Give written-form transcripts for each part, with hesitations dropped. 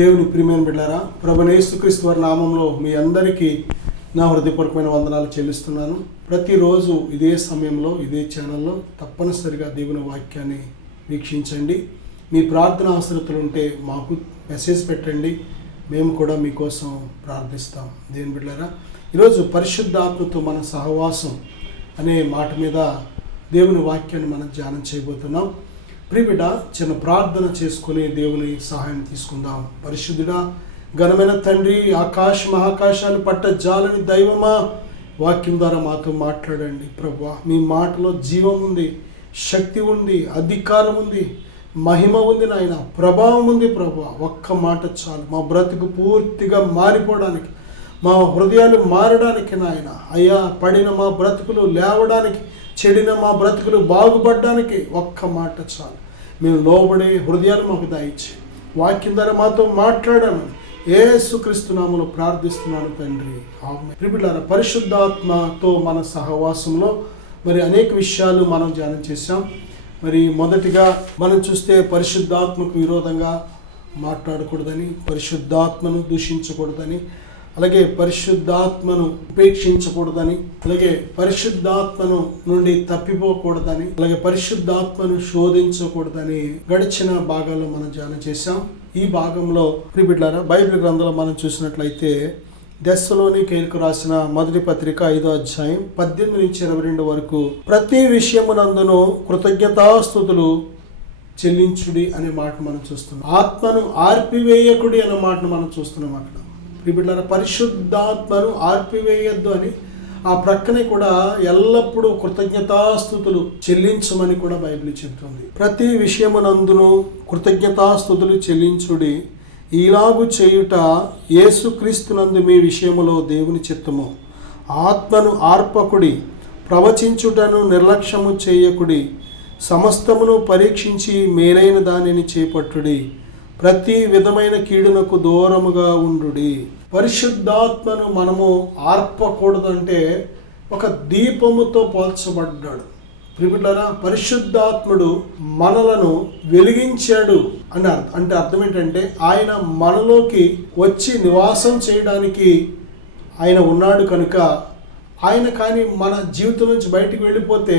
దేవుని ప్రియమైన బిడ్డలారా, ప్రభువైన యేసుక్రీస్తు వారి నామంలో మీ అందరికీ నా హృదయపూర్వకమైన వందనాలు చెల్లిస్తున్నాను. ప్రతిరోజు ఇదే సమయంలో ఇదే ఛానల్లో తప్పనిసరిగా దేవుని వాక్యాన్ని వీక్షించండి. మీ ప్రార్థన అవసరతలు ఉంటే మాకు మెసేజ్ పెట్టండి, మేము కూడా మీకోసం ప్రార్థిస్తాం. దేవుని బిడ్డలారా, ఈరోజు పరిశుద్ధాత్మతో మన సహవాసం అనే మాట మీద దేవుని వాక్యాన్ని మనం ధ్యానం చేయబోతున్నాం. ప్రియబిడ్డ, చిన్న ప్రార్థన చేసుకుని దేవుని సహాయం తీసుకుందాం. పరిశుద్ధుడా, ఘనమైన తండ్రి, ఆకాశ మహాకాశాలు పట్ట జాలని దైవమా, వాక్యం ద్వారా మాతో మాట్లాడండి. ప్రభువా, మీ మాటలో జీవం ఉంది, శక్తి ఉంది, అధికారం ఉంది, మహిమ ఉంది నాయన, ప్రభావం ఉంది. ప్రభువా, ఒక్క మాట చాలు మా బ్రతుకు పూర్తిగా మారిపోవడానికి, మా హృదయాలు మారడానికి నాయన. అయ్యా, పడిన మా బ్రతుకులు లేవడానికి, చెడిన మా బ్రతుకులు బాగుపడడానికి ఒక్క మాట చాలు. మేము లోబడే హృదయాలు మాకు దయచేయి. వాక్యం ద్వారా మాతో మాట్లాడామని యేసుక్రీస్తు నామములో ప్రార్థిస్తున్నాను తండ్రి, ఆమేన్. ప్రియబిడ్డలారా, పరిశుద్ధాత్మతో మన సహవాసంలో మరి అనేక విషయాలు మనం ధ్యానం చేశాం. మరి మొదటిగా మనం చూస్తే పరిశుద్ధాత్మకు విరోధంగా మాట్లాడకూడదని, పరిశుద్ధాత్మను దూషించకూడదని, అలాగే పరిశుద్ధాత్మను ఉపేక్షించకూడదని, అలాగే పరిశుద్ధాత్మను నుండి తప్పిపోకూడదని, అలాగే పరిశుద్ధాత్మను శోధించకూడదని గడిచిన భాగాల్లో మనం ధ్యానం చేశాం. ఈ భాగంలో ప్రియబిడ్డలారా, బైబిల్ గ్రంథంలో మనం చూసినట్లయితే దెస్సలోనికీయులకు రాసిన మొదటి పత్రిక 5వ అధ్యాయం 18 నుంచి 22 వరకు ప్రతి విషయమునందును కృతజ్ఞతాస్తుతులు చెల్లించుడి అనే మాట మనం చూస్తున్నాం. ఆత్మను ఆర్పివేయకుడి అనే మాటను మనం చూస్తున్నాం. అక్కడ ప్రియబిడ్డలారా, పరిశుద్ధాత్మను ఆర్పివేయద్దు అని, ఆ ప్రక్కనే కూడా ఎల్లప్పుడూ కృతజ్ఞతాస్తుతులు చెల్లించమని కూడా బైబిల్ చెబుతుంది. ప్రతి విషయమునందును కృతజ్ఞతాస్తుతులు చెల్లించుడి, ఇలాగు చేయుట యేసుక్రీస్తునందు మీ విషయములో దేవుని చిత్తము. ఆత్మను ఆర్పకుడి, ప్రవచించుటను నిర్లక్ష్యము చేయకుడి, సమస్తమును పరీక్షించి మేలైన దానిని చేపట్టుడి, ప్రతి విధమైన కీడునకు దూరముగా ఉండుడి. పరిశుద్ధాత్మను మనము ఆర్పకూడదంటే ఒక దీపముతో పోల్చబడ్డాడు. ప్రియబిడ్డలారా, పరిశుద్ధాత్ముడు మనలను వెలిగించాడు అంటే అర్థం ఏంటంటే ఆయన మనలోకి వచ్చి నివాసం చేయడానికి ఆయన ఉన్నాడు కనుక, ఆయన కానీ మన జీవితం నుంచి బయటికి వెళ్ళిపోతే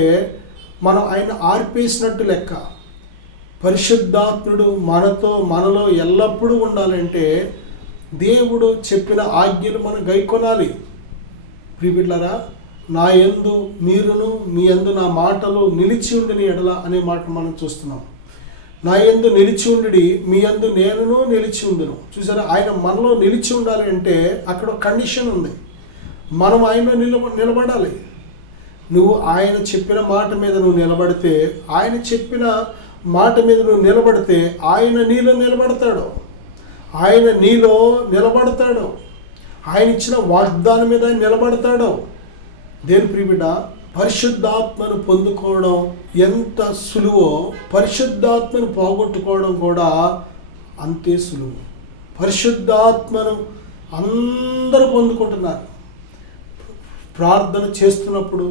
మనం ఆయన ఆర్పేసినట్టు లెక్క. పరిశుద్ధాత్ముడు మనలో ఎల్లప్పుడూ ఉండాలంటే దేవుడు చెప్పిన ఆజ్ఞలు మనం గైకొనాలి. ప్రియబిడ్డలారా, నా యందు మీరును మీ యందు నా మాటలు నిలిచి ఉండిని ఎడల అనే మాట మనం చూస్తున్నాం. నా యందు నిలిచి ఉండి మీ యందు నేనును నిలిచి ఉండును. చూసారా, ఆయన మనలో నిలిచి ఉండాలి అంటే అక్కడ ఒక కండిషన్ ఉంది. మనం ఆయనలో నిలబడాలి. నువ్వు ఆయన చెప్పిన మాట మీద నువ్వు నిలబడితే, ఆయన చెప్పిన మాట మీద నువ్వు నిలబడితే ఆయన నీలో నిలబడతాడు. ఆయన నీలో నిలబడతాడు. ఆయన ఇచ్చిన వాగ్దానం మీద ఆయన నిలబడతాడు. దేని ప్రియబిడ్డ, పరిశుద్ధాత్మను పొందుకోవడం ఎంత సులువో పరిశుద్ధాత్మను పోగొట్టుకోవడం కూడా అంతే సులువు. పరిశుద్ధాత్మను అందరూ పొందుకుంటున్నారు. ప్రార్థన చేస్తున్నప్పుడు,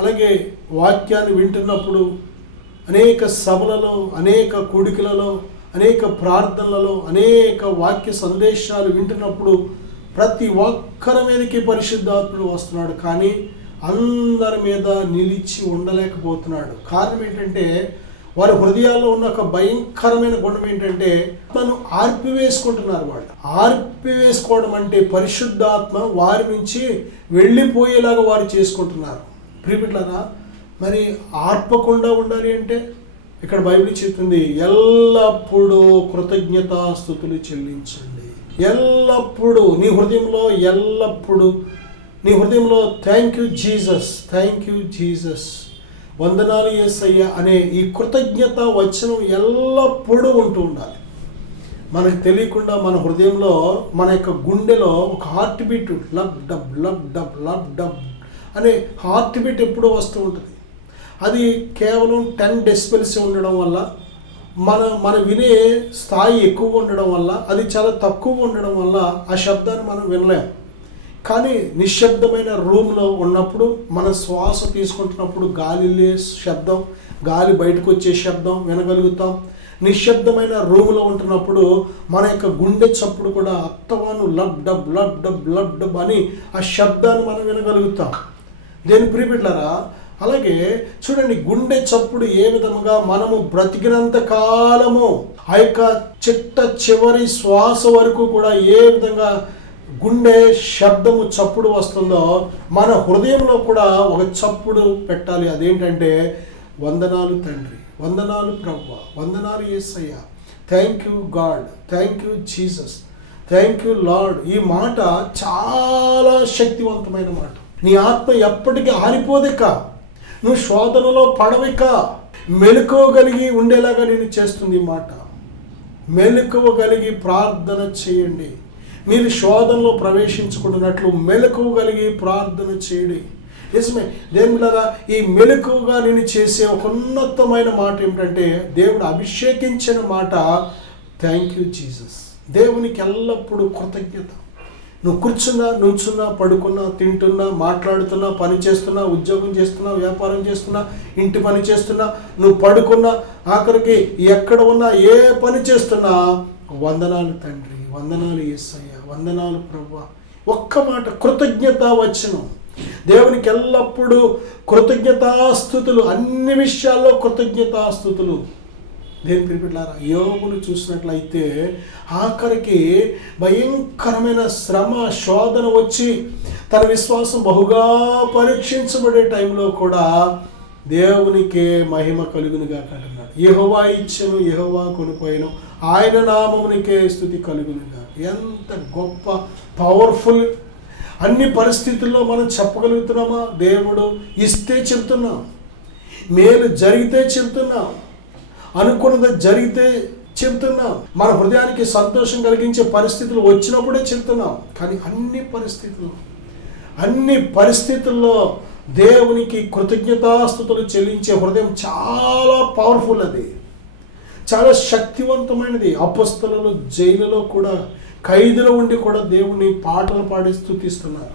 అలాగే వాక్యాన్ని వింటున్నప్పుడు, అనేక సభలలో, అనేక కూడికలలో, అనేక ప్రార్థనలలో, అనేక వాక్య సందేశాలు వింటున్నప్పుడు ప్రతి ఒక్కరి మీదకి పరిశుద్ధాత్ముడు వస్తున్నాడు. కానీ అందరి మీద నిలిచి ఉండలేకపోతున్నాడు. కారణం ఏంటంటే వారి హృదయాల్లో ఉన్న ఒక భయంకరమైన గుణం ఏంటంటే తను ఆర్పివేసుకుంటున్నారు. వాళ్ళు ఆర్పివేసుకోవడం అంటే పరిశుద్ధాత్మ వారి నుంచి వెళ్ళిపోయేలాగా వారు చేసుకుంటున్నారు. ప్రియబిడ్డలారా, మరి ఆర్పకుండా ఉండాలి అంటే ఇక్కడ బైబిల్ చెప్తుంది, ఎల్లప్పుడూ కృతజ్ఞతాస్తుతులు చెల్లించండి. ఎల్లప్పుడూ నీ హృదయంలో, ఎల్లప్పుడూ నీ హృదయంలో thank you Jesus, thank you Jesus, వందనాలు యేసయ్య అనే ఈ కృతజ్ఞత వచనం ఎల్లప్పుడూ ఉంటూ ఉండాలి. మనకు తెలియకుండా మన హృదయంలో, మన యొక్క గుండెలో ఒక హార్ట్ బీట్, లబ్ dub lub dub lub dub అనే హార్ట్ బీట్ ఎప్పుడూ వస్తూ ఉంటుంది. అది కేవలం 10 డెసిబెల్స్ ఉండడం వల్ల, మన వినే స్థాయి ఎక్కువగా ఉండడం వల్ల, అది చాలా తక్కువగా ఉండడం వల్ల ఆ శబ్దాన్ని మనం వినలేం. కానీ నిశ్శబ్దమైన రూమ్లో ఉన్నప్పుడు, మన శ్వాస తీసుకుంటున్నప్పుడు గాలి శబ్దం, గాలి బయటకు వచ్చే శబ్దం వినగలుగుతాం. నిశ్శబ్దమైన రూమ్లో ఉంటున్నప్పుడు మన యొక్క గుండె చప్పుడు కూడా అత్తవాను lub dub lub dub lub dub అని ఆ శబ్దాన్ని మనం వినగలుగుతాం. దేని ప్రియబిడ్డలారా, అలాగే చూడండి, గుండె చప్పుడు ఏ విధముగా మనము బ్రతికినంత కాలము ఆ యొక్క చివరి శ్వాస వరకు కూడా ఏ విధంగా గుండె శబ్దము చప్పుడు వస్తుందో, మన హృదయంలో కూడా ఒక చప్పుడు పెట్టాలి. అదేంటంటే, వందనాలు తండ్రి, వందనాలు ప్రభువా, వందనాలు Yesayya, thank you God, thank you Jesus, thank you Lord. ఈ మాట చాలా శక్తివంతమైన మాట. నీ ఆత్మ ఎప్పటికీ ఆరిపోదిక, నువ్వు శోధనలో పడవిక, మెలకువగలిగి ఉండేలాగా నేను చేస్తుంది ఈ మాట. మెలకువగలిగి ప్రార్థన చేయండి. మీరు శోధనలో ప్రవేశించుకున్నట్లు మెలకువగలిగి ప్రార్థన చేయండి. నిజమే దేవులారా, ఈ మెలకువగా నేను చేసే ఒక ఉన్నతమైన మాట ఏమిటంటే, దేవుడు అభిషేకించిన మాట థ్యాంక్ యూ జీసస్. దేవునికి ఎల్లప్పుడూ కృతజ్ఞత. నువ్వు కూర్చున్నా, నుంచున్నా, పడుకున్నా, తింటున్నా, మాట్లాడుతున్నా, పని చేస్తున్నా, ఉద్యోగం చేస్తున్నా, వ్యాపారం చేస్తున్నా, ఇంటి పని చేస్తున్నా, నువ్వు పడుకున్నా, ఆఖరికి ఎక్కడ ఉన్నా, ఏ పని చేస్తున్నా, వందనాలు తండ్రి, వందనాలు యేసయ్య, వందనాలు ప్రభువా. ఒక్క మాట కృతజ్ఞత వచనం. దేవునికి ఎల్లప్పుడూ కృతజ్ఞతాస్తుతులు, అన్ని విషయాల్లో కృతజ్ఞతాస్తుతులు. దేని ప్రియబిడ్డలారా, యోబును చూసినట్లయితే ఆఖరికి భయంకరమైన శ్రమ, శోధన వచ్చి తన విశ్వాసం బహుగా పరీక్షించబడే టైంలో కూడా దేవునికే మహిమ కలుగునుగా అంటున్నాడు. యెహోవా ఇచ్చెను, యెహోవా కొనిపోయెను, ఆయన నామమునికే స్తుతి కలుగునుగా. ఎంత గొప్ప పవర్ఫుల్. అన్ని పరిస్థితుల్లో మనం చెప్పగలుగుతున్నామా? దేవుడు ఇస్తే చెబుతున్నాం, మేలు జరిగితే చెబుతున్నాం, అనుకున్నది జరిగితే చెబుతున్నాం, మన హృదయానికి సంతోషం కలిగించే పరిస్థితులు వచ్చినప్పుడే చెబుతున్నాం. కానీ అన్ని పరిస్థితుల్లో దేవునికి కృతజ్ఞతాస్తుతులు చెల్లించే హృదయం చాలా పవర్ఫుల్. అది చాలా శక్తివంతమైనది. అపొస్తలులు జైలులో కూడా, ఖైదులో ఉండి కూడా దేవుని పాటలు పాడి స్తుతిస్తున్నారు.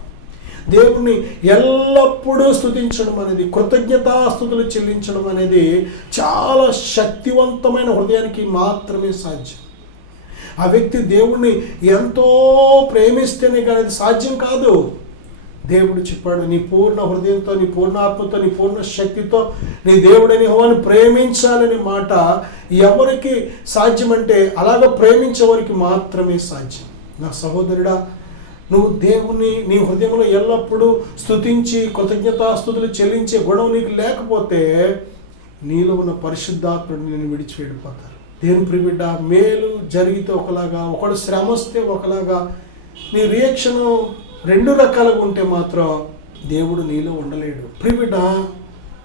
దేవుని ఎల్లప్పుడూ స్తుతించడం అనేది, కృతజ్ఞతాస్తుతులు చెల్లించడం అనేది చాలా శక్తివంతమైన హృదయానికి మాత్రమే సాధ్యం. ఆ వ్యక్తి దేవుణ్ణి ఎంతో ప్రేమిస్తేనే కానీ అది సాధ్యం కాదు. దేవుడు చెప్పాడు, నీ పూర్ణ హృదయంతో, నీ పూర్ణ ఆత్మతో, నీ పూర్ణ శక్తితో నీ దేవుడని యెహోవాను ప్రేమించాలనే మాట ఎవరికి సాధ్యమంటే అలాగ ప్రేమించేవారికి మాత్రమే సాధ్యం. నా సహోదరుడా, నువ్వు దేవుని నీ హృదయంలో ఎల్లప్పుడూ స్తుతించి కృతజ్ఞతాస్తుతులు చెల్లించే గుణం నీకు లేకపోతే నీలో ఉన్న పరిశుద్ధాత్ముడు నేను విడిచి వెళ్ళిపోతారు. దేవుని ప్రియబిడ్డ, మేలు జరిగితే ఒకలాగా, ఒకడు శ్రమ వస్తే ఒకలాగా, నీ రియాక్షన్ 2 రకాలుగా ఉంటే మాత్రం దేవుడు నీలో ఉండలేడు. ప్రియబిడ్డ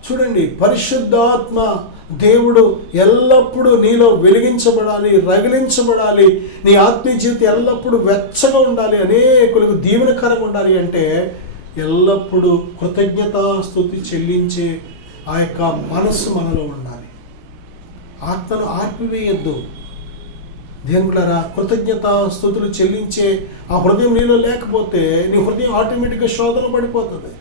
చూడండి, పరిశుద్ధాత్మ దేవుడు ఎల్లప్పుడూ నీలో వెలిగించబడాలి, రగిలించబడాలి. నీ ఆత్మీయ జీవితం ఎల్లప్పుడూ వెచ్చగా ఉండాలి, అనేకులకు దీవెనకరంగా ఉండాలి అంటే ఎల్లప్పుడూ కృతజ్ఞతాస్తుతి చెల్లించే ఆ యొక్క మనస్సు మనలో ఉండాలి. ఆత్మను ఆర్పివేయద్దు. దేవులారా, కృతజ్ఞతాస్తుతులు చెల్లించే ఆ హృదయం నీలో లేకపోతే నీ హృదయం ఆటోమేటిక్గా శోధన పడిపోతుంది.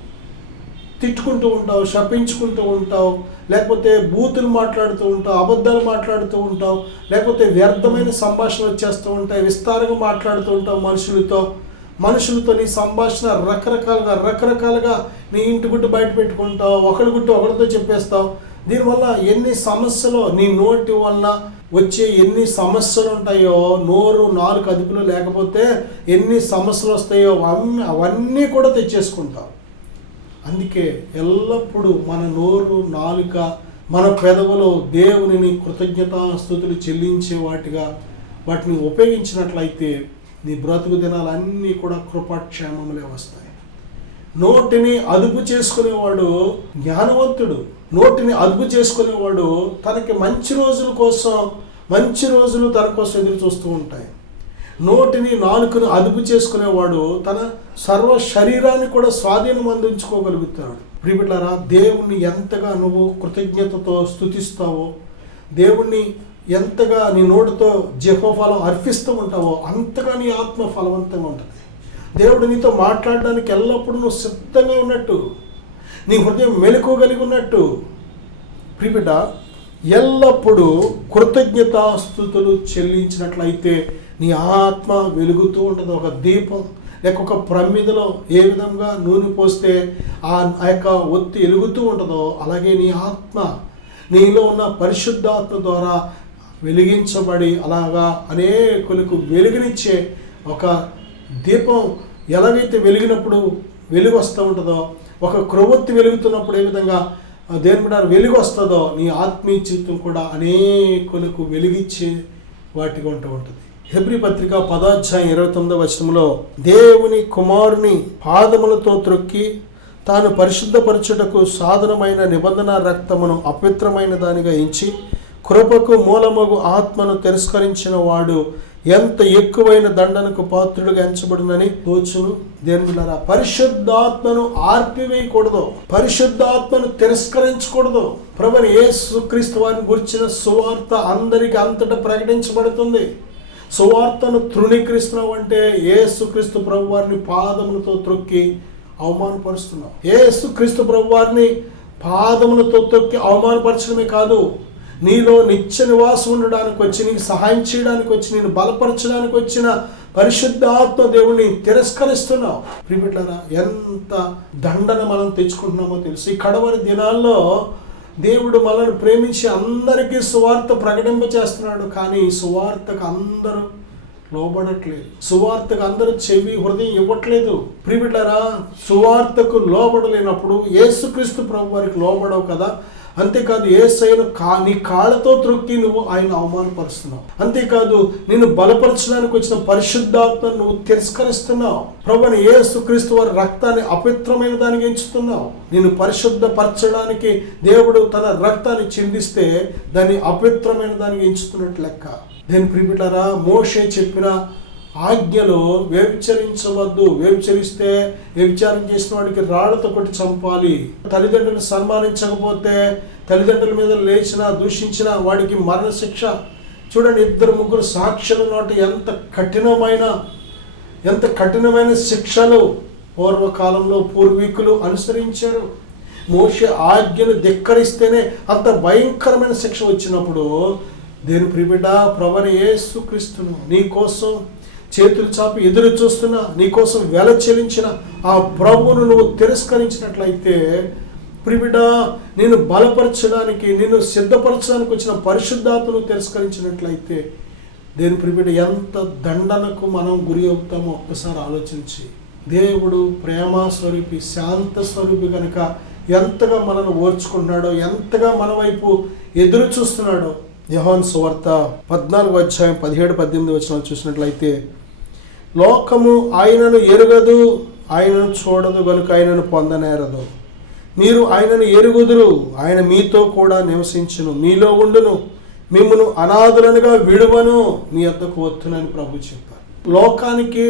తిట్టుకుంటూ ఉంటావు, శపించుకుంటూ ఉంటావు, లేకపోతే బూతులు మాట్లాడుతూ ఉంటావు, అబద్ధాలు మాట్లాడుతూ ఉంటావు, లేకపోతే వ్యర్థమైన సంభాషణ వచ్చేస్తూ ఉంటాయి, విస్తారంగా మాట్లాడుతూ ఉంటావు మనుషులతో నీ సంభాషణ రకరకాలుగా నీ ఇంటి గుట్టు బయట పెట్టుకుంటావు, ఒకరి గుట్టు ఒకరితో చెప్పేస్తావు. దీనివల్ల ఎన్ని సమస్యలు, నీ నోటి వల్ల వచ్చే ఎన్ని సమస్యలు ఉంటాయో, నోరు 4 అదుపులు లేకపోతే ఎన్ని సమస్యలు వస్తాయో అవన్నీ కూడా తెచ్చేసుకుంటావు. అందుకే ఎల్లప్పుడూ మన నోరు, నాలుక, మన పెదవులో దేవునిని కృతజ్ఞతాస్తుతులు చెల్లించే వాటిని ఉపయోగించినట్లయితే నీ బ్రతుకు దినాలన్నీ కూడా కృపాక్షేమములే వస్తాయి. నోటిని అదుపు చేసుకునేవాడు జ్ఞానవంతుడు. నోటిని అదుపు చేసుకునేవాడు తనకి మంచి రోజులు తన కోసం ఎదురు చూస్తూ ఉంటాయి. నోటిని, నాలుకను అదుపు చేసుకునేవాడు తన సర్వ శరీరాన్ని కూడా స్వాధీనం అందించుకోగలుగుతాడు. ప్రియబిడ్డలారా, దేవుణ్ణి ఎంతగా నువ్వు కృతజ్ఞతతో స్తుతిస్తావో, దేవుణ్ణి ఎంతగా నీ నోటితో జెహోవాలో అర్పిస్తూ ఉంటావో అంతగా నీ ఆత్మ ఫలవంతంగా ఉంటుంది. దేవుడు నీతో మాట్లాడడానికి ఎల్లప్పుడూ నువ్వు సిద్ధంగా ఉన్నట్టు, నీ హృదయం మెలకువగలిగి ఉన్నట్టు. ప్రియబిడ్డ, ఎల్లప్పుడూ కృతజ్ఞతాస్తుతులు చెల్లించినట్లయితే నీ ఆత్మ వెలుగుతూ ఉంటుంది. ఒక దీపం లేక ఒక ప్రమిదలో ఏ విధంగా నూనె పోస్తే ఆ యొక్క ఒత్తి వెలుగుతూ ఉంటుందో, అలాగే నీ ఆత్మ, నీలో ఉన్న పరిశుద్ధాత్మ ద్వారా వెలిగించబడి అలాగా అనేకులకు వెలుగునిచ్చే ఒక దీపం ఎలాగైతే వెలిగినప్పుడు వెలుగు వస్తూ ఉంటుందో, ఒక క్రొవ్వొత్తి వెలుగుతున్నప్పుడు ఏ విధంగా దేవుని బిడ్డ వెలుగు వస్తుందో, నీ ఆత్మీయ జీవితం కూడా అనేకులకు వెలిగించే వాటిగా ఉంటూ ఉంటుంది. హెబ్రీ పత్రిక 10:29 దేవుని కుమారుని పాదములతో త్రొక్కి తాను పరిశుద్ధపరచుటకు సాధనమైన నిబంధన రక్తమును అపవిత్రమైన దానిగా ఎంచి కృపకు మూలమగు ఆత్మను తిరస్కరించిన వాడు ఎంత ఎక్కువైన దండనకు పాత్రుడుగా ఎంచబడునని తోచును. దేవుని బిడ్డలారా, పరిశుద్ధాత్మను ఆర్పివేయకూడదు, పరిశుద్ధాత్మను తిరస్కరించకూడదు. ప్రభువైన యేసుక్రీస్తు వారిని గురించిన సువార్త అందరికీ అంతటా ప్రకటించబడుతుంది. సువార్తను తృణీకరిస్తున్నావు అంటే యేసుక్రీస్తు ప్రభు వారిని పాదములతో త్రొక్కి అవమానపరుస్తున్నావు. యేసుక్రీస్తు ప్రభు వారిని పాదములతో తొక్కి అవమానపరచడమే కాదు, నీలో నిత్య నివాసం ఉండడానికి వచ్చి, నీకు సహాయం చేయడానికి వచ్చి, నేను బలపరచడానికి వచ్చిన పరిశుద్ధాత్మ దేవుని తిరస్కరిస్తున్నావు. ప్రియబిడ్డలారా, ఎంత దండన మనం తెచ్చుకుంటున్నామో తెలుసు. ఈ కడవరి దినాల్లో దేవుడు మనల్ని ప్రేమించి అందరికీ సువార్త ప్రకటింపచేస్తున్నాడు. కానీ సువార్తకు అందరూ లోబడట్లేదు, సువార్తకు అందరూ చెవి హృదయం ఇవ్వట్లేదు. ప్రియబిడ్డలారా, సువార్తకు లోబడలేనప్పుడు యేసుక్రీస్తు ప్రభు వారికి లోబడవు కదా. అంతేకాదు, యేసయ్యను నీ కాళ్ళతో త్రొక్కి నువ్వు ఆయన అవమానపరుస్తున్నావు. అంతేకాదు, నిన్ను బలపరచడానికి వచ్చిన పరిశుద్ధాత్మను నువ్వు తిరస్కరిస్తున్నావు. ప్రభువైన యేసుక్రీస్తు వారి రక్తాన్ని అపవిత్రమైన దానికి ఎంచుతున్నావు. నిన్ను పరిశుద్ధపరచడానికి దేవుడు తన రక్తాన్ని చిందిస్తే దాన్ని అపవిత్రమైన దానికి ఎంచుతున్నట్టు లెక్క. దేని ప్రియబిడ్డలారా, మోషే చెప్పిన ఆజ్ఞలో వ్యభిచరించవద్దు, వ్యభిచరిస్తే వ్యభిచారం చేసిన వాడికి రాళ్లతో కొట్టి చంపాలి, తల్లిదండ్రులు సన్మానించకపోతే, తల్లిదండ్రుల మీద లేచిన దూషించిన వాడికి మరణశిక్ష. చూడండి, 2-3 సాక్షుల నోట ఎంత కఠినమైన శిక్షలు పూర్వకాలంలో పూర్వీకులు అనుసరించారు. మోషే ఆజ్ఞను ధిక్కరిస్తేనే అంత భయంకరమైన శిక్ష వచ్చినప్పుడు, దేని ప్రియబిడ్డ, ప్రభువైన యేసుక్రీస్తును నీ కోసం చేతులు చాపి ఎదురు చూస్తున్నా, నీకోసం వెల చెల్లించిన ఆ ప్రభువును నువ్వు తిరస్కరించినట్లయితే, ప్రియబిడ్డ, నిన్ను బలపరచడానికి, నిన్ను సిద్ధపరచడానికి వచ్చిన పరిశుద్ధాత్మను తిరస్కరించినట్లయితే, దేని ప్రియబిడ్డ, ఎంత దండనకు మనం గురి అవుతామో ఒక్కసారి ఆలోచించి. దేవుడు ప్రేమ స్వరూపి, శాంత స్వరూపి కనుక ఎంతగా మనల్ని ఓర్చుకుంటున్నాడో, ఎంతగా మన వైపు ఎదురు చూస్తున్నాడో. యోహాను సువార్త 14:17-18 చూసినట్లయితే, లోకము ఆయనను ఎరుగదు, ఆయనను చూడదు గనుక ఆయనను పొందనేరదు. మీరు ఆయనను ఎరుగుదురు, ఆయన మీతో కూడా నివసించును, మీలో ఉండును, మిమ్మును అనాథులనుగా విడువను, మీ వద్దకు వత్తునని ప్రభు చెప్పారు. లోకానికి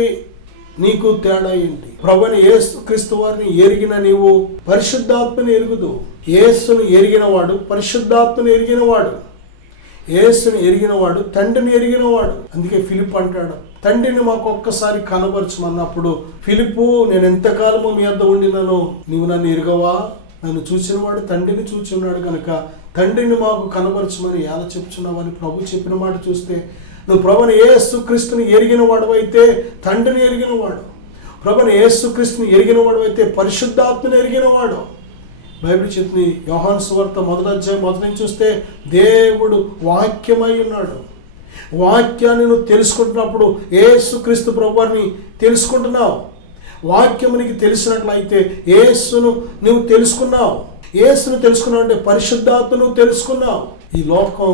నీకు తేడా ఏంటి? ప్రభువైన యేసుక్రీస్తు వారిని ఎరిగిన నీవు పరిశుద్ధాత్మని ఎరుగుదు. యేసును ఎరిగినవాడు పరిశుద్ధాత్మని ఎరిగినవాడు. యేసుని ఎరిగినవాడు తండ్రిని ఎరిగినవాడు. అందుకే ఫిలిప్ అంటాడు, తండ్రిని మాకు ఒక్కసారి కనబరచమన్నప్పుడు, ఫిలిప్పు, నేను ఎంతకాలము మీ వద్ద ఉండినను నీవు నన్ను ఎరుగవా? నన్ను చూసినవాడు తండ్రిని చూచి ఉన్నాడు కనుక తండ్రిని మాకు కనబరచమని ఎలా చెప్తున్నావని ప్రభు చెప్పిన మాట చూస్తే, నువ్వు ప్రభువైన యేసుక్రీస్తుని ఎరిగిన వాడు అయితే తండ్రిని ఎరిగినవాడు, ప్రభువైన యేసుక్రీస్తుని ఎరిగిన వాడు అయితే పరిశుద్ధాత్మని ఎరిగినవాడు. బైబిల్ చెప్తుంది, యోహాను సువార్త 1:1 చూస్తే, దేవుడు వాక్యమై ఉన్నాడు. వాక్యాన్ని నువ్వు తెలుసుకుంటున్నప్పుడు యేసుక్రీస్తు ప్రభువారిని తెలుసుకుంటున్నావు. వాక్యము నీకు తెలిసినట్లయితే యేసును నువ్వు తెలుసుకున్నావు. యేసును తెలుసుకున్నావు అంటే పరిశుద్ధాత్మను తెలుసుకున్నావు. ఈ లోకం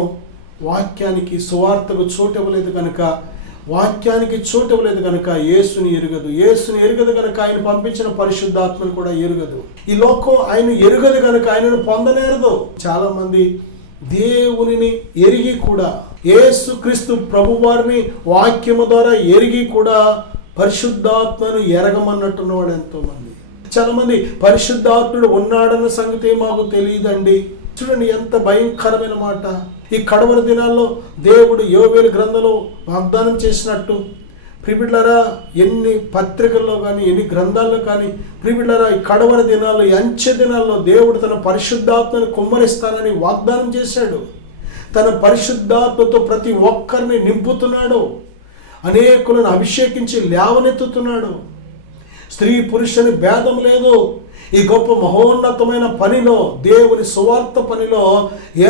వాక్యానికి సువార్తకు చోటు ఇవ్వలేదు కనుక, వాక్యానికి చోటు ఇవ్వలేదు కనుక యేసుని ఎరుగదు. యేసుని ఎరుగదు కనుక ఆయన పంపించిన పరిశుద్ధాత్మను కూడా ఎరుగదు. ఈ లోకం ఆయన ఎరుగదు కనుక ఆయనను పొందనేరదు. చాలా మంది దేవునిని ఎరిగి కూడా, యేసుక్రీస్తు ప్రభువారిని వాక్యము ద్వారా ఎరిగి కూడా పరిశుద్ధాత్మను ఎరగమన్నట్టున్నవాడు ఎంతో మంది. చాలా మంది పరిశుద్ధాత్ముడు ఉన్నాడన్న సంగతి మాకు తెలియదండి. చూడండి ఎంత భయంకరమైన మాట. ఈ కడవరి దినాల్లో దేవుడు యోవేలు గ్రంథంలో వాగ్దానం చేసినట్టు, ప్రియబిడ్డలారా, ఎన్ని పత్రికల్లో కానీ ఎన్ని గ్రంథాల్లో కానీ, ప్రియబిడ్డలారా, ఈ కడవరి దినాల్లో, ఈ అంచె దినాల్లో దేవుడు తన పరిశుద్ధాత్మను కుమ్మరిస్తానని వాగ్దానం చేశాడు. తన పరిశుద్ధాత్మతో ప్రతి ఒక్కరిని నింపుతున్నాడు. అనేకులను అభిషేకించి లేవనెత్తుతున్నాడు. స్త్రీ పురుషుని భేదం లేదు. ఈ గొప్ప మహోన్నతమైన పనిలో, దేవుని సువార్త పనిలో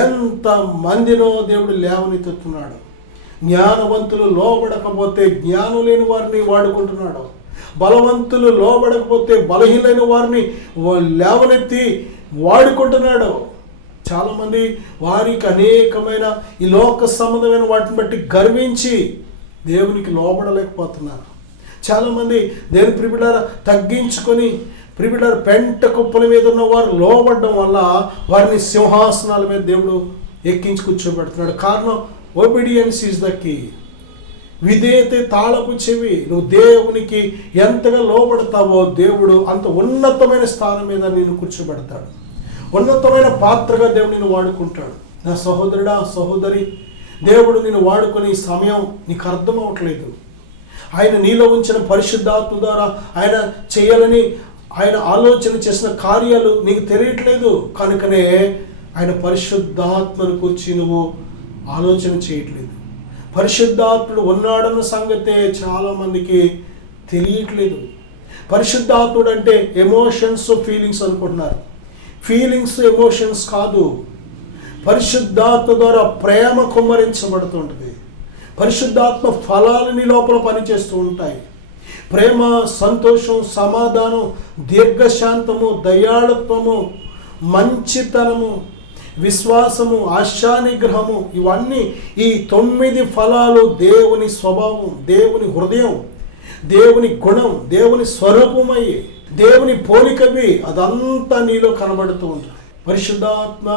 ఎంత మందినో దేవుడు లేవనెత్తుతున్నాడు. జ్ఞానవంతులు లోబడకపోతే జ్ఞానం లేని వారిని వాడుకుంటున్నాడు. బలవంతులు లోబడకపోతే బలహీనైన వారిని లేవనెత్తి వాడుకుంటున్నాడు. చాలామంది వారికి అనేకమైన ఈ లోక సంబంధమైన వాటిని బట్టి గర్వించి దేవునికి లోబడలేకపోతున్నారు. చాలామంది దేవుని ప్రియబిడ్డలారా తగ్గించుకొని, ప్రియబిడ్డలారా, పెంట కుప్పల మీద ఉన్న వారు లోబడడం వల్ల వారిని సింహాసనాల మీద దేవుడు ఎక్కించి కూర్చోబెడుతున్నాడు. కారణం ఒబీడియన్స్ ఈజ్ ద కీ. విధేయతే తాళపు చెవి. నువ్వు దేవునికి ఎంతగా లోబడతావో దేవుడు అంత ఉన్నతమైన స్థానం మీద నిన్ను కూర్చోబెడతాడు. ఉన్నతమైన పాత్రగా దేవుడు నిన్ను వాడుకుంటాడు. నా సహోదరుడా, సహోదరి, దేవుడు నిన్ను వాడుకునే సమయం నీకు అర్థం అవ్వట్లేదు. ఆయన నీలో ఉంచిన పరిశుద్ధాత్మ ద్వారా ఆయన చేయాలని ఆయన ఆలోచన చేసిన కార్యాలు నీకు తెలియట్లేదు కనుకనే ఆయన పరిశుద్ధాత్మను కూర్చి నువ్వు ఆలోచన చేయట్లేదు. పరిశుద్ధాత్ముడు ఉన్నాడన్న సంగతే చాలామందికి తెలియట్లేదు. పరిశుద్ధాత్ముడు అంటే ఎమోషన్స్, ఫీలింగ్స్ అనుకుంటున్నారు. ఫీలింగ్స్, ఎమోషన్స్ కాదు. పరిశుద్ధాత్మ ద్వారా ప్రేమ కుమ్మరించబడుతుంటుంది. పరిశుద్ధాత్మ ఫలాలు నీ లోపల పనిచేస్తూ ఉంటాయి. ప్రేమ, సంతోషం, సమాధానం, దీర్ఘశాంతము, దయాళత్వము, మంచితనము, విశ్వాసము, ఆశానిగ్రహము, ఇవన్నీ ఈ 9 ఫలాలు దేవుని స్వభావం, దేవుని హృదయం, దేవుని గుణం, దేవుని స్వరూపమై, దేవుని పోలికవి, అదంతా నీలో కనబడుతూ ఉంటుంది. పరిశుద్ధాత్మ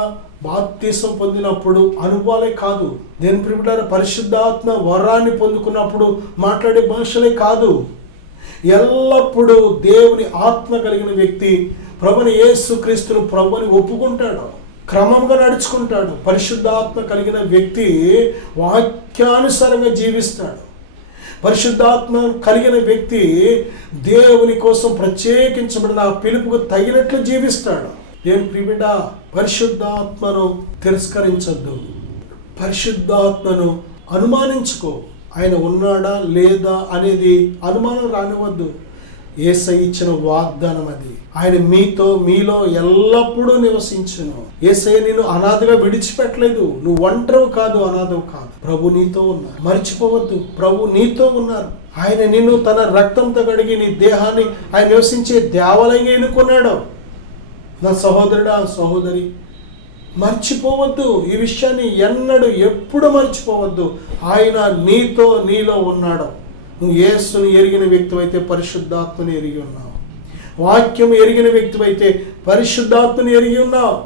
బాప్తిసం పొందినప్పుడు అనుభవాలే కాదు, దేవుని ప్రియబిడ్డలారా, పరిశుద్ధాత్మ వరాన్ని పొందుకున్నప్పుడు మాట్లాడే భాషలే కాదు, ఎల్లప్పుడూ దేవుని ఆత్మ కలిగిన వ్యక్తి ప్రభుని యేసుక్రీస్తును ప్రభుని ఒప్పుకుంటాడు, క్రమంగా నడుచుకుంటాడు. పరిశుద్ధాత్మ కలిగిన వ్యక్తి వాక్యానుసారంగా జీవిస్తాడు. పరిశుద్ధాత్మ కలిగిన వ్యక్తి దేవుని కోసం ప్రత్యేకించబడిన ఆ పిలుపుకు తగినట్లు జీవిస్తాడు. దేవుని ప్రియబిడ్డ, పరిశుద్ధాత్మను తిరస్కరించద్దు. పరిశుద్ధాత్మను అనుమానించుకో. ఆయన ఉన్నాడా లేదా అనేది అనుమానం రానివద్దు. యేసయ్య ఇచ్చిన వాగ్దానం అది. ఆయన మీలో ఎల్లప్పుడూ నివసించును. యేసయ్య నిన్ను అనాథగా విడిచిపెట్టలేదు. నువ్వు ఒంటరివి కాదు, అనాథవు కాదు. ప్రభు నీతో ఉన్నారు. మర్చిపోవద్దు, ప్రభు నీతో ఉన్నారు. ఆయన నిన్ను తన రక్తంతో కడిగి నీ దేహాన్ని ఆయన నివసించే దేవాలయంగా ఎన్నుకున్నాడు. నా సహోదరుడా, సహోదరి, మర్చిపోవద్దు. ఈ విషయాన్ని ఎప్పుడు మర్చిపోవద్దు. ఆయన నీలో ఉన్నాడు. నువ్వు యేసుని ఎరిగిన వ్యక్తివైతే పరిశుద్ధాత్మని ఎరిగి ఉన్నావు. వాక్యం ఎరిగిన వ్యక్తివైతే పరిశుద్ధాత్మని ఎరిగి ఉన్నావు.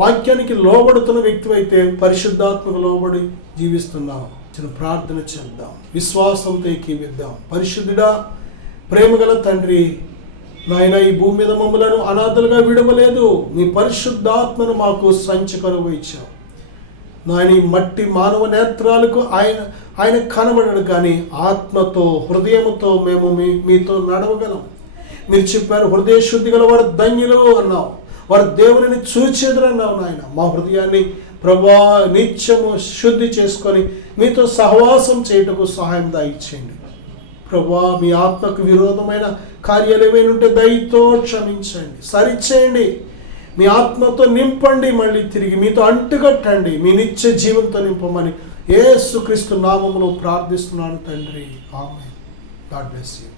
వాక్యానికి లోబడుతున్న వ్యక్తివైతే పరిశుద్ధాత్మకు లోబడి జీవిస్తున్నావు. చిన్న ప్రార్థన చేద్దాం, విశ్వాసంతో ఏకీవిద్దాం. పరిశుద్ధుడా, ప్రేమగల తండ్రి, నాయన, ఈ భూమి మీద మమ్మలను అనాథలుగా విడవలేదు. నీ పరిశుద్ధాత్మను మాకు సంచకరువు ఇచ్చావు. నాయన, ఈ మట్టి మానవ నేత్రాలకు ఆయన కనబడడు, కానీ ఆత్మతో, హృదయముతో మేము మీతో నడవగలం. మీరు చెప్పారు, హృదయ శుద్ధి గల వారు ధన్యులు అన్నావు, వారు దేవుని చూచెదరు అన్నావు. నాయన, మా హృదయాన్ని ప్రభా నిత్యము శుద్ధి చేసుకొని మీతో సహవాసం చేయుటకు సహాయం దయచేయండి. ప్రభా, మీ ఆత్మకు విరోధమైన కార్యాలు ఏమైనా ఉంటే దయతో క్షమించండి, సరిచేయండి. మీ ఆత్మతో నింపండి, మళ్ళీ తిరిగి మీతో అంటుకట్టండి, మీ నిత్య జీవంతో నింపమని యేసుక్రీస్తు నామములో ప్రార్థిస్తున్నాను తండ్రి. ఆమేన్. God bless you.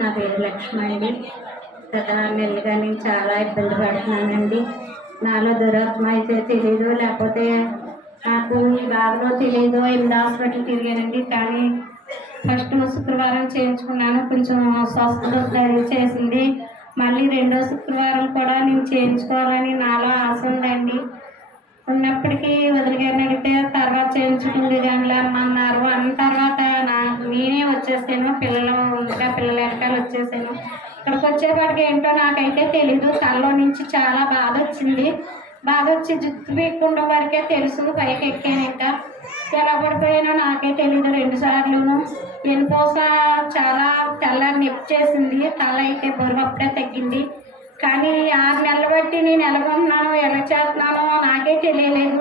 నా పేరు లక్ష్మి అండి. గత నెలలుగా నేను చాలా ఇబ్బంది పడుతున్నానండి. నాలో దురాత్మ అయితే తెలియదు, లేకపోతే నాకు ఈ బాధలో తెలియదు. 8 హాస్పిటల్ తిరిగానండి, కానీ ఫస్ట్ శుక్రవారం చేయించుకున్నాను, కొంచెం స్వస్థత చేసింది. మళ్ళీ 2వ శుక్రవారం కూడా నేను చేయించుకోవాలని నాలో ఆశ ఉందండి. ఉన్నప్పటికీ వదిలిగారిని అడిగితే తర్వాత చేయించుకుంది కానీ అన్నారు. అన్న తర్వాత నేనే వచ్చేసాను, పిల్లల వెనకాల వచ్చేసాను. ఇక్కడికి వచ్చేపాటికి ఏంటో నాకైతే తెలీదు. తలలో నుంచి చాలా బాధ వచ్చింది. బాధ వచ్చి జుట్టు పీక్కుండా వరకే తెలుసు. పైకి ఎక్కాను, ఇంకా ఎలా పడిపోయానో నాకే తెలీదు. 2 సార్లును వెనుపోస చాలా తెల్ల నొప్పి చేసింది. తల అయితే బరువు అప్పుడే తగ్గింది. కానీ 6 నెలలు బట్టి నేను ఎలాగున్నానో ఎలా చేస్తున్నానో నాకే తెలియలేదు.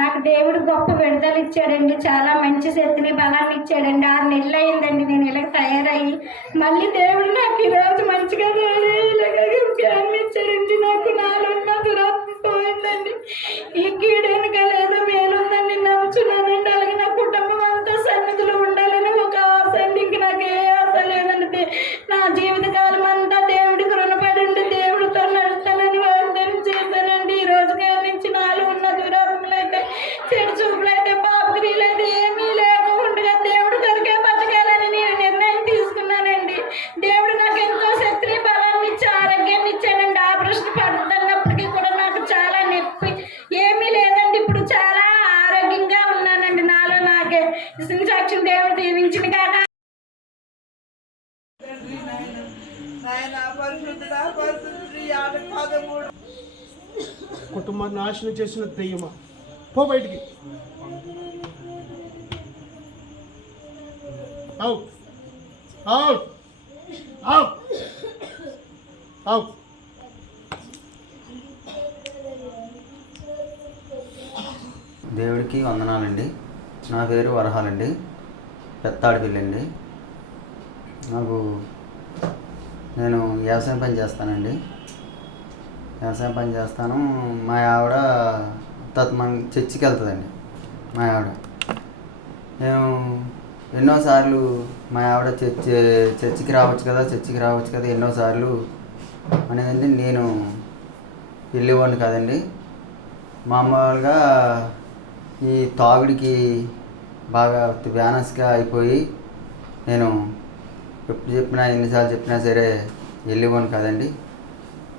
నాకు దేవుడు గొప్ప విడుదల ఇచ్చాడండి, చాలా మంచి శక్తిని బలాన్ని ఇచ్చాడండి. 6 నెలలు అయిందండి నేను ఇలా తయారయ్యి. మళ్ళీ దేవుడు నాకు ఈరోజు మంచిగా ఇలాగ ఇచ్చాడండి. నాకు నాలో ఉన్న దురాత్మ పోయిందండి. ఈ కీడెనక లేదు మేలుందని నమ్ముచున్నానండి. అలాగే నా కుటుంబం అంతా సన్నిధిలో ఉండాలని ఒక ఆశ అండి. ఇంక నాకు ఏ ఆశ లేదండి. నా జీవితకాలం అంతా దేవుడికి రుణపడండి, దేవుడితో నడుస్తానని వాగ్దానం చేశానండి. ఈ రోజు నుంచి నాలో ఉన్న దురాత్మలు అయితే, చెడు చూపులు అయితే, పాపక్రియలు అయితే ఏమీ లేకుండా దేవుడి కొరకే బతకాలని నేను నిర్ణయం తీసుకున్నానండి. దేవుడు నాకు ఎంతో శక్తిని బలాన్ని ఇచ్చి ఆరోగ్యాన్ని ఇచ్చాడండి. ఆపరేషన్ పడుతున్నప్పటికీ కూడా నాకు చాలా నొప్పి ఏమీ లేదండి. ఇప్పుడు చాలా ఆరోగ్యంగా ఉన్నానండి. నాలో నాకే సాక్ష్యం దేవుడు దీవించిన కాక. కుటుంబాన్ని నాశనం చేసిన దెయ్యమా, పో బయటికి. Out out out out. దేవుడికి వందనాలండి. నా పేరు వరహాలండి, పెత్తాడిపల్లి అండి. నేను వ్యవసాయం పని చేస్తానండి. వ్యవసాయం పని చేస్తాను. మా ఆవిడ మన చర్చికి వెళ్తుందండి. మా ఆవిడ నేను ఎన్నోసార్లు మా ఆవిడ చర్చికి రావచ్చు కదా ఎన్నోసార్లు అనేదండి. నేను వెళ్ళేవాడిని కాదండి. మామూలుగా ఈ తాగుడికి బాగా వ్యానస్గా అయిపోయి నేను ఎప్పుడు చెప్పినా ఎన్నిసార్లు చెప్పినా సరే వెళ్ళేవాడిని కాదండి.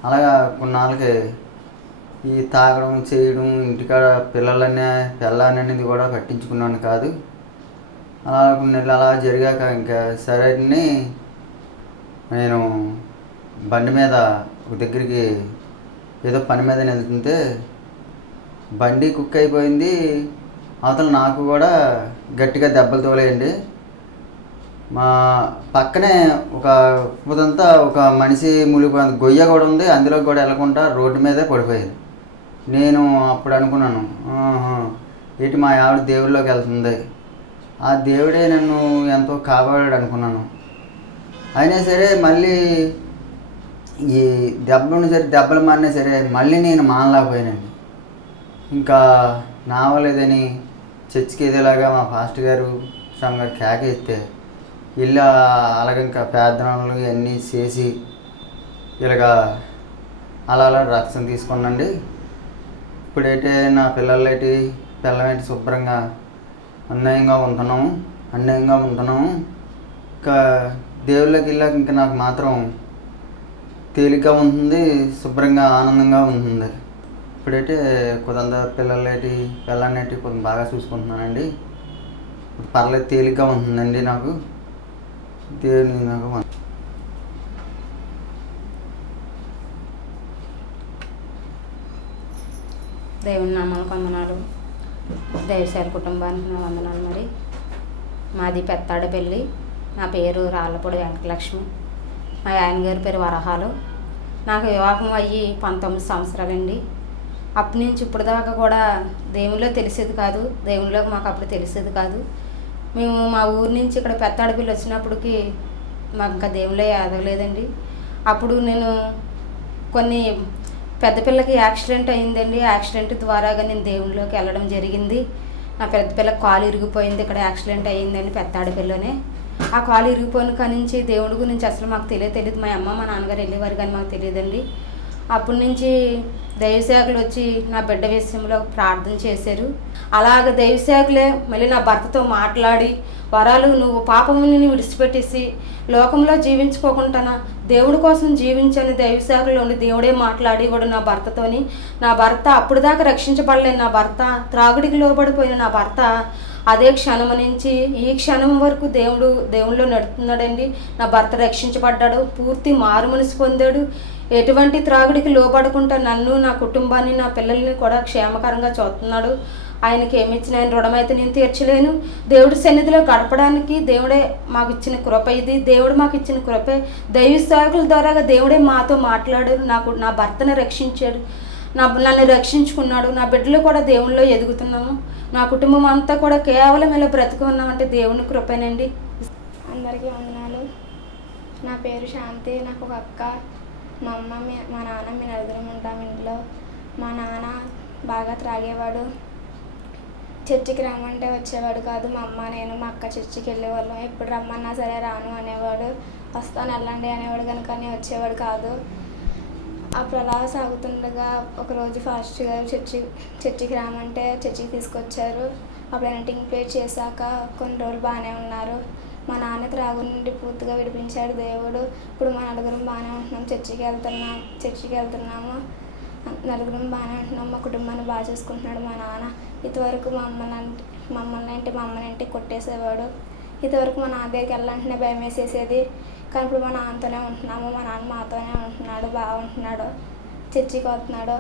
అలాగా కొన్నాళ్ళకి ఈ తాగడం చేయడం ఇంటికాడ పిల్లలనేది కూడా పట్టించుకున్నాను కాదు. అలా కొన్ని నెలలు అలా జరిగాక ఇంకా సరే నేను బండి మీద ఒక దగ్గరికి ఏదో పని మీద వెళ్తుంటే బండి కుక్ అయిపోయింది. అవతల నాకు కూడా గట్టిగా దెబ్బలు తోలేయండి. మా పక్కనే ఒక ఇదంతా ఒక మనిషి ములిపోయింది, గొయ్య కూడా ఉంది, అందులో కూడా వెళ్ళకుండా రోడ్డు మీదే పడిపోయింది. నేను అప్పుడు అనుకున్నాను, ఏంటి మా ఆవిడ దేవుళ్ళలోకి వెళ్తుంది, ఆ దేవుడే నన్ను ఎంతో కాపాడాడు అనుకున్నాను. అయినా సరే మళ్ళీ ఈ దెబ్బలు మారినా సరే మళ్ళీ నేను మానలేకపోయానండి. ఇంకా నావలేదని చర్చికి ఏదేలాగా మా పాస్టర్ గారు స్వామి గారు కేకేస్తే ఇలా అలాగ ఇంకా ప్రార్థనలు ఇవన్నీ చేసి ఇలాగా అలా రక్షణ తీసుకున్నాండి. ఇప్పుడైతే నా పిల్లలేంటి శుభ్రంగా అన్యాయంగా ఉంటున్నాము. ఇంకా దేవుళ్ళకి వెళ్ళాక ఇంకా నాకు మాత్రం తేలిగ్గా ఉంటుంది, శుభ్రంగా ఆనందంగా ఉంటుంది. ఇప్పుడైతే కొంత పిల్లలనేటి కొంచెం బాగా చూసుకుంటున్నానండి. పర్లేదు, తేలిగ్గా ఉంటుందండి నాకు. దేవుని నాకు దేవుని నామాలకు వందనాలు. దైవసేవ కుటుంబానికి నా వందనాలు. మరి మాది పెత్తాడపల్లి. నా పేరు రాళ్ళపూడి వెంకటలక్ష్మి. మా ఆయన గారి పేరు వరహాలు. నాకు వివాహం అయ్యి 19 సంవత్సరాలండి. అప్పటి నుంచి ఇప్పుడు దాకా కూడా దేవునిలో తెలిసేది కాదు, దేవునిలోకి మాకు అప్పుడు తెలిసేది కాదు. మేము మా ఊరు నుంచి ఇక్కడ పెత్తాడపల్లి వచ్చినప్పటికి మాకు ఇంకా దేవునిలో ఎదగలేదండి. అప్పుడు నేను కొన్ని పెద్ద పిల్లకి యాక్సిడెంట్ అయిందండి. యాక్సిడెంట్ ద్వారాగా నేను దేవునిలోకి వెళ్ళడం జరిగింది. నా పెద్ద పిల్లకి కాలు ఇరిగిపోయింది. ఇక్కడ యాక్సిడెంట్ అయ్యిందండి పెత్తాడపల్లిలోనే. ఆ కాలు ఇరిగిపోయిన కానించి దేవుడి గురించి అసలు మాకు తెలియదు. మా అమ్మ మా నాన్నగారు వెళ్ళేవారు కానీ మాకు తెలియదండి. అప్పటి నుంచి దైవసేవకులు వచ్చి నా బిడ్డ విషయంలో ప్రార్థన చేశారు. అలాగ దైవసేవకులే మళ్ళీ నా భర్తతో మాట్లాడి, వరాలు నువ్వు పాపముని విడిచిపెట్టేసి లోకంలో జీవించుకోకుండా దేవుడి కోసం జీవించని దైవసేవకులు ఉండి దేవుడే మాట్లాడి కూడా నా భర్తతోని. నా భర్త అప్పుడు దాకా రక్షించబడలేని నా భర్త, త్రాగుడికి లోబడిపోయిన నా భర్త అదే క్షణం నుంచి ఈ క్షణం వరకు దేవుడిలో నడుపుతున్నాడండి. నా భర్త రక్షించబడ్డాడు, పూర్తి మారుమనసు పొందాడు. ఎటువంటి త్రాగుడికి లోబడకుండా నన్ను, నా కుటుంబాన్ని, నా పిల్లల్ని కూడా క్షేమకరంగా చూస్తున్నాడు. ఆయనకి ఏమి ఇచ్చిన ఆయన రుణమైతే నేను తీర్చలేను. దేవుడి సన్నిధిలో గడపడానికి దేవుడే మాకు ఇచ్చిన కృప ఇది. దేవుడు మాకు ఇచ్చిన కృపే. దైవ సేవకుల ద్వారా దేవుడే మాతో మాట్లాడాడు. నా భర్తను రక్షించాడు, నన్ను రక్షించుకున్నాడు. నా బిడ్డలు కూడా దేవుళ్ళలో ఎదుగుతున్నాము. నా కుటుంబం అంతా కూడా కేవలం ఇలా బ్రతికి ఉన్నామంటే దేవుని కృపేనండి. అందరికీ వందనాలు. నా పేరు శాంతి. నాకు ఒక అక్క, మా అమ్మ, మా నాన్న, మీ నలుగురం ఉంటాం ఇంట్లో. మా నాన్న బాగా త్రాగేవాడు. చర్చికి రమ్మంటే వచ్చేవాడు కాదు. మా అమ్మ, నేను, మా అక్క చర్చికి వెళ్ళేవాళ్ళం. ఎప్పుడు రమ్మన్నా సరే రాను అనేవాడు. వస్తాను వెళ్ళండి అనేవాడు కనుక వచ్చేవాడు కాదు. అప్పుడు అలా సాగుతుండగా ఒకరోజు ఫాస్ట్ గారు చర్చికి రామంటే చర్చికి తీసుకొచ్చారు. అప్పుడు ఎడిటింగ్ ప్లే చేశాక కొన్ని రోజులు బాగానే ఉన్నారు. మా నాన్న త్రాగు నుండి పూర్తిగా విడిపించాడు దేవుడు. ఇప్పుడు మా నలుగురం బాగానే ఉంటున్నాం. చర్చికి వెళ్తున్నాము. నలుగురం బాగానే ఉంటున్నాం. మా కుటుంబాన్ని బాగా చూసుకుంటున్నాడు మా నాన్న. ఇంతవరకు మా అమ్మని కొట్టేసేవాడు. ఇంతవరకు మా నాన్న దగ్గరికి వెళ్ళాలంటేనే భయం వేసేసేది. కానీ ఇప్పుడు మా నాన్నతోనే ఉంటున్నాము. మా నాన్న మాతోనే ఉంటున్నాడు, బాగుంటున్నాడు, చర్చికి వస్తున్నాడు.